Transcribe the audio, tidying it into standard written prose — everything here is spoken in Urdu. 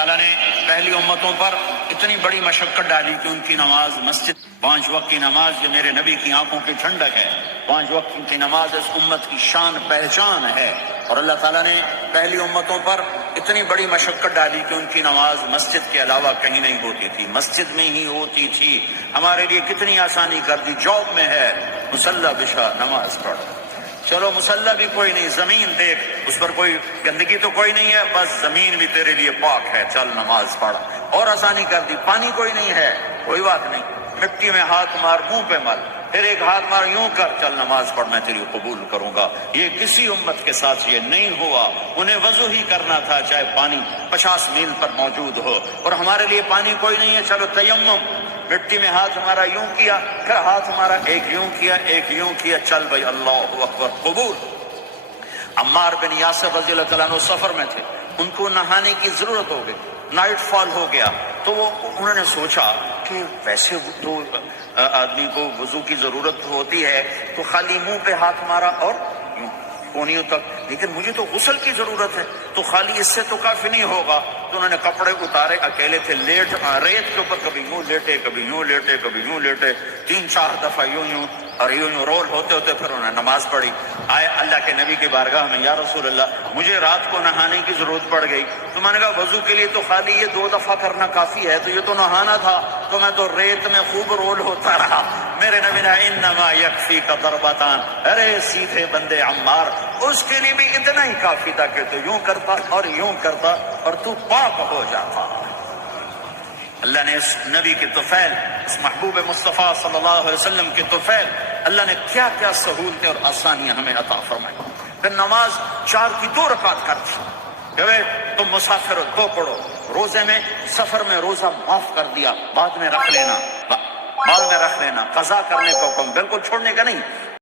تعالیٰ نے پہلی امتوں پر اتنی بڑی مشقت ڈالی کہ ان کی نماز مسجد 5 وقت کی نماز جو میرے نبی کی آنکھوں کی ٹھنڈک ہے، 5 وقت کی نماز اس امت کی شان پہچان ہے۔ اور اللہ تعالیٰ نے پہلی امتوں پر اتنی بڑی مشقت ڈالی کہ ان کی نماز مسجد کے علاوہ کہیں نہیں ہوتی تھی، مسجد میں ہی ہوتی تھی۔ ہمارے لیے کتنی آسانی کر دی، جاب میں ہے مصلی بچھا نماز پڑھ، چلو مصلی بھی کوئی نہیں، زمین دیکھ اس پر کوئی گندگی تو کوئی نہیں ہے، بس زمین بھی تیرے لیے پاک ہے، چل نماز پڑھ۔ اور آسانی کر دی، پانی کوئی نہیں ہے کوئی بات نہیں، مٹی میں ہاتھ مار، منہ پہ مل، پھر ایک ہاتھ مار، یوں کر، چل نماز پڑھ، میں تیری قبول کروں گا۔ یہ کسی امت کے ساتھ یہ نہیں ہوا، انہیں وضو ہی کرنا تھا چاہے پانی 50 میل پر موجود ہو، اور ہمارے لیے پانی کوئی نہیں ہے، چلو تیمم، مٹی میں ہاتھ ہمارا یوں کیا، پھر ہاتھ ہمارا ایک یوں کیا ایک یوں کیا، چل بھائی اللہ اکبر قبول۔ عمار بن یاسر رضی اللہ تعالیٰ عنہ سفر میں تھے، ان کو نہانے کی ضرورت ہو گئی، نائٹ فال ہو گیا، تو انہوں نے سوچا کہ ویسے تو آدمی کو وضو کی ضرورت ہوتی ہے تو خالی منہ پہ ہاتھ مارا اور کونیوں تک، لیکن مجھے تو غسل کی ضرورت ہے، تو خالی اس سے تو کافی نہیں ہوگا، تو انہوں نے کپڑے اتارے، اکیلے تھے، ریت کے اوپر کبھی یوں لیٹے کبھی یوں لیٹے کبھی یوں لیٹے، 3-4 دفعہ یوں یوں اور یوں یوں رول ہوتے ہوتے پھر انہوں نے نماز پڑھی۔ آئے اللہ کے نبی کی بارگاہ میں، یا رسول اللہ مجھے رات کو نہانے کی ضرورت پڑ گئی، تو میں نے کہا وضو کے لیے تو خالی یہ 2 دفعہ کرنا کافی ہے، تو یہ تو نہانا تھا، تو میں تو ریت میں خوب رول ہوتا رہا۔ میرے نبی نے انما یکفیک ضربتان، ارے سیدھے بندے عمار، اس کے لیے بھی اتنا ہی کافی تھا کہ تو یوں کرتا اور یوں کرتا اور تو پاک ہو جاتا۔ اللہ نے اس نبی کے طفیل، اس محبوب مصطفیٰ صلی اللہ علیہ وسلم کے طفیل، اللہ نے کیا کیا سہولتیں اور آسانیاں ہمیں عطا فرمائی۔ پھر نماز 4 کی 2 رکعت کرتی، کہ تم مسافر ہو 2 پڑھو، روزے میں سفر میں روزہ معاف کر دیا، بعد میں رکھ لینا، بعد میں رکھ لینا، قضا کرنے کا حکم، بالکل چھوڑنے کا نہیں۔